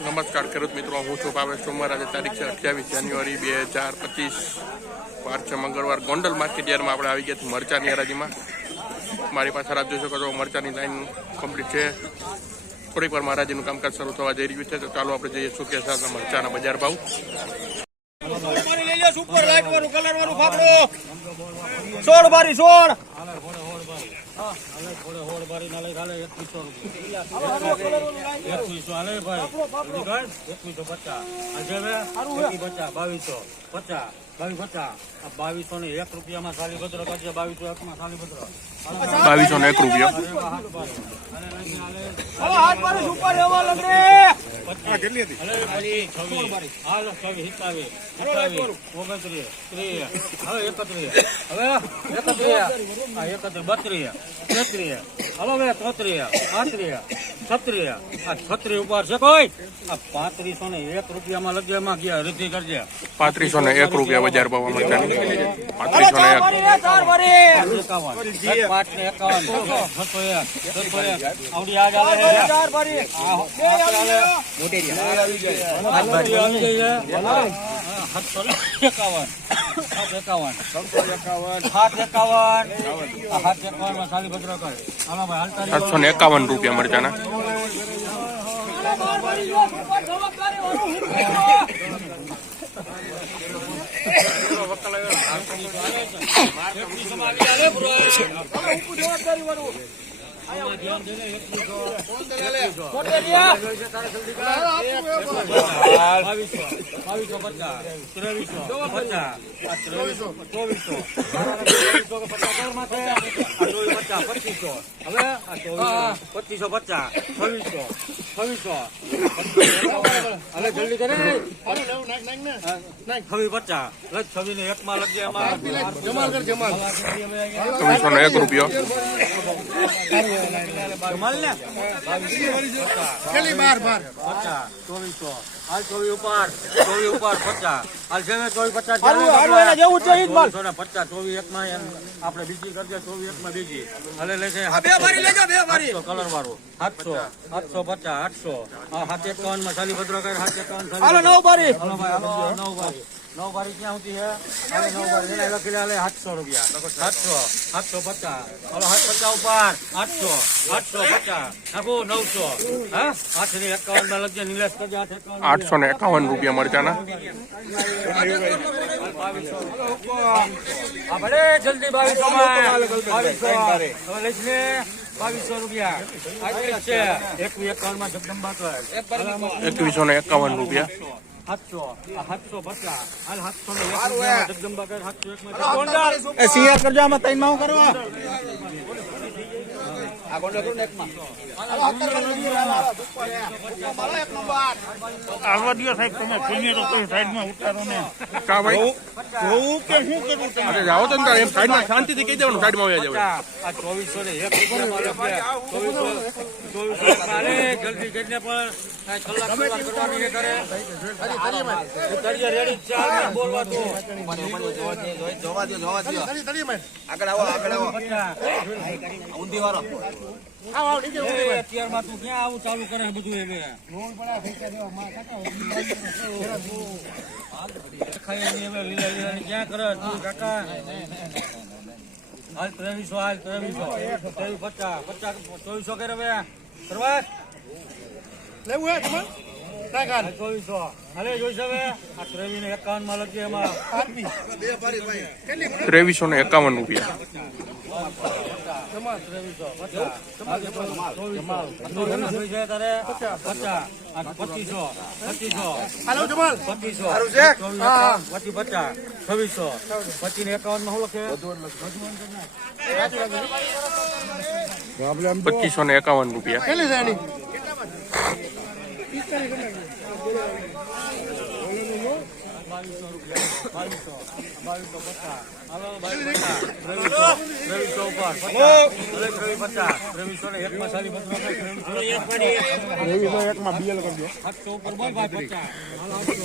નમસ્કાર ખેડૂત મિત્રો, હું છું ભાવેશ સોમવાર. આજે તારીખ છે 28 જાન્યુઆરી 2025, વાર છે મંગળવાર. ગોંડલ માર્કેટ યાર્ડમાં આપણે આવી ગયા છીએ મરચાની હરાજીમાં. મારી પાસે રાત જોઈ શકો છો, મરચાની લાઈન કમ્પ્લીટ છે. થોડીક વાર હરાજીનું કામકાજ શરૂ થવા જઈ રહ્યું છે, તો ચાલો આપણે જઈએ શું કે મરચાના બજાર ભાવ. સુપર લાઈટ વાળું કલર વાળું ફાફડો 16 બારી 16 હોળ બારી ના લઈ ખાલે 2100 રૂપિયા 2100 હાલે ભાઈ 2150 આજે હવે 2250 2250 2200 ને 1 રૂપિયામાં ખાલી ભદ્ર કરજે 2200 માં ખાલી ભદ્ર 2200 ને 1 રૂપિયો હાથ બારી સુપર એવા લગરે કેટલી હતી હાલ 27 27 29 30 હવે 31 હવે 31 32 હલો હવે 33 38 36 ઉપર છે કોઈ 3500 ને 1 રૂપિયામાં લગે એમાં ગયા રીતિ કરજે 3500 ને 1 રૂપિયા બજાર ભાવ મરચાની 3551 આવડી આજ આવે 4 બારી મોટી રૂપિયા મરચાના. આપડે બીજી કરજે 24 માં બીજી હલે લેશે કલર વાળું 700 750 800 751 માં ખાલી ભદ્ર કરે 751 હાલો 9 બારી હાલો ભાઈ હાલો 9 બારી 9 બારી ક્યાં હોતી હે હાલે 9 બારી લઈ લખી લે 700 રૂપિયા 700 750 હાલો 750 ઉપર 800 નાખો 900 હા 851 માં લગજે નિલેશ કરજે 851 રૂપિયા મરચાના. ભલે જલ્દી 2200 માં 2200 લઈશ ને 2200 રૂપિયા છે 2151 માં જગદંબા 2151 રૂપિયા 750 હાલ 700 જગદંબા કર 701 માં સીઆર કરજો આમાં 3 માં કરવા આ ગોંડલ કરું એક માં આવવા દિયો સાહેબ, તમે ખુલ્લી તો કોઈ સાઈડમાં ઉતારો ને કા ભાઈ જોવું કે શું કરું તમે અરે જાઓ તો ને એમ સાઈડમાં શાંતિથી કહી દેવાનું, સાઈડમાં આવી જાવ. આ 2400 ને 1 રૂપિયા 2400 મારે જલ્દી કરીને પણ કલાક કરવાની ને કરે તળિયા રેડી ચાલ બોલવા તો જોવા દો આગળ આવો ઊંધી વાળો અત્યારમાં તું ક્યાં આવું ચાલુ કરે બધું હવે ક્યાં કરે તું કાકા હાલ 2300 હાલ 2350 2400 કરે હવે કરવા લેવું હે તમે 2400 હાલે જોઈશ હવે આ 2351 માં લખીએ એમાં 2351 રૂપિયા ₹2551. 2200 રૂપિયા 2250 હાલો 2250 2300 ઉપર 50 2300 ને એકમાં સારી પત્રો 2301 માં બીએલ કરજો 700 ઉપર બોલ ભાઈ 50 હાલો 850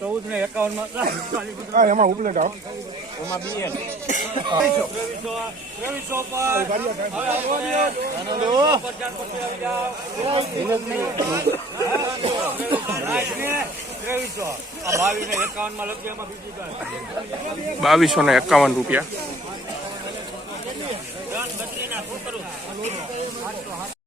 14 ને 51 માં એમાં ઉપલેટ આવો એમાં બીએલ 2300 ₹2251 22